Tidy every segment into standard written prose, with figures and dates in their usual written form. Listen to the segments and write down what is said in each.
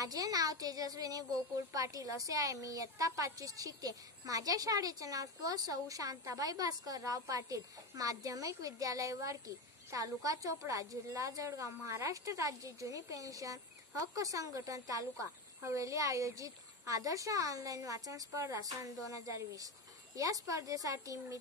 माझे नाव तेजस्विनी गोकुळ पाटील असे आहे। मी इयत्ता 5वीत शिकते। माझ्या शाळेचे नाव स्व. सौ. शांताबाई भास्करराव पाटील माध्यमिक विद्यालय वाडकी, तालुका चोपडा, जिल्हा जळगाव, महाराष्ट्र राज्य जुनी पेन्शन हक्क संघटन तालुका हवेली आयोजित आदर्श ऑनलाईन वाचन स्पर्धा सन 2020। या स्पर्धेसाठी मी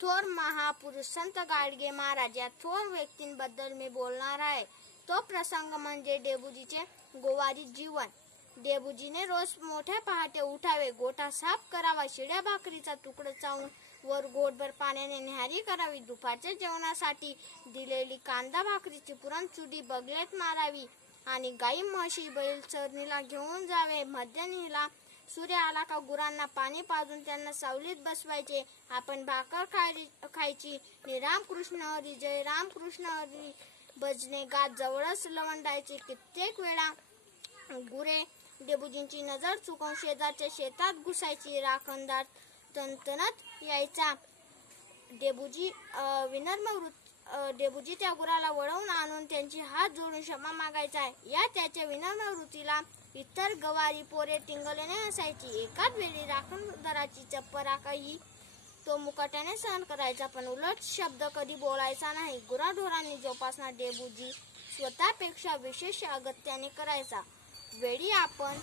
थोर महापुरुष संत गाडगे महाराज या थोर व्यक्तींबद्दल मी बोलणार आहे। तो प्रसंग म्हणजे डेबूजीचे गोवारी जीवन। डेबूजीने रोज मोठ्या पहाटे उठावे, गोठा साफ करावा, शिळ्या भाकरीचा तुकडा चावून वर गोटभर पाण्याने न्याहारी करावी, दुपारच्या जेवणासाठी दिलेली कांदा भाकरीची पुरणचुडी बगल्यात मारावी आणि गाई म्हशी बैल चरणीला घेऊन जावे। मध्यान्हीला सूर्य आला का गुरांना पाणी पाजून त्यांना सावलीत बसवायचे। आपण भाकर खायची नि रामकृष्ण हरी जय रामकृष्ण हरी भजने गात जवळच लवंडायचे। कित्येक वेळा गुरे डेबूजींची नजर चुकवून शेजारच्या शेतात घुसायची। राखणदार तणतणत यायचा। डेबूजी त्या गुराला वळवून आणून त्यांची हात जोडून क्षमा मागायचा। या त्याच्या विनम्र वृत्तीला इतर गवारी पोरे टिंगलेने असायची। एकाच वेळी राखणदाराची चपराकही तो मुकाट्याने सहन करायचा, पण उलट शब्द कधी बोलायचा नाही। गुराढोरांनी जोपासना डेबूजी स्वतःपेक्षा विशेष अगत्याने करायचा। वेळी आपण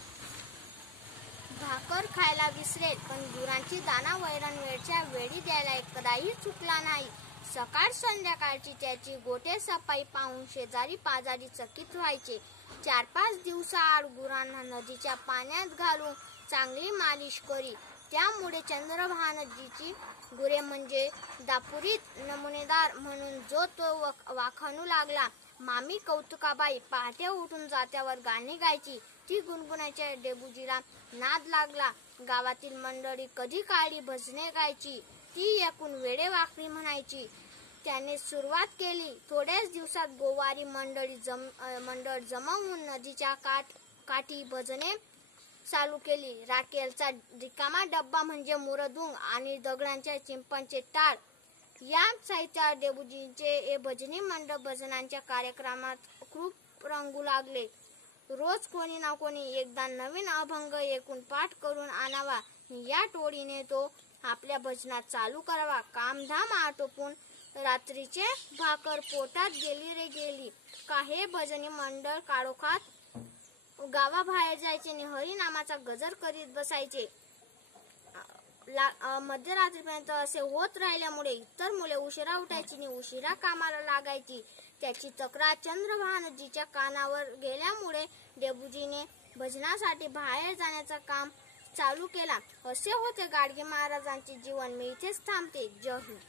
भाकर खायला विसरेल, पण गुरांची दाना वैरण वेळच्या वेळी द्यायला कदाही चुकला नाही। सकाळ संध्याकाळची त्याची गोठे सफाई पाहून शेजारी पाजारी चकित व्हायचे। 4-5 दिवसाआड गुरांना नदीच्या पाण्यात घालून चांगली मालिश करी। त्यामुळे चंद्रभानजीची गुरे म्हणजे दापुरीत नमुनेदार म्हणून जो तो वाखाणू लागला। मामी कौतुकाबाई पहाटे उठून जात्यावर गाणी गायची, ती गुणगुणायच्या। डेबूजीला नाद लागला। गावातील मंडळी कधी काळी भजने गायची, ती ऐकून वेडेवाकडी म्हणायची। त्याने सुरुवात केली। थोड्याच दिवसात गोवारी मंडळ जमवून नदीच्या काठी भजने चालू केली। राखेलचा रिकामा डब्बा म्हणजे मुरदुंग आणि दगडांच्या चिंपांचे टाळ या साहित्यात डेबूजींचे हे भजनी मंडळ भजनांच्या कार्यक्रमात खूप रंगू लागले। रोज कोणी ना कोणी एकदा नवीन अभंग ऐकून पाठ करून आणावा, या टोळीने तो आपल्या भजनात चालू करावा। कामधाम आटोपून रात्रीचे भाकर पोटात गेली रे गेली का हे भजनी मंडळ काळोखात गावाबाहेर जायचे आणि हरिनामाचा गजर करीत बसायचे। मध्यरात्रीपर्यंत असे होत राहिल्यामुळे इतर मुले उशिरा उठायची आणि उशिरा कामाला लागायची। त्याची तक्रार चंद्रभानजीच्या कानावर गेल्यामुळे डेबूजीने भजनासाठी बाहेर जाण्याचा काम चालू केला। असे होते गाडगे महाराजांचे जीवन। मी इथेच थांबते। जय हिंद।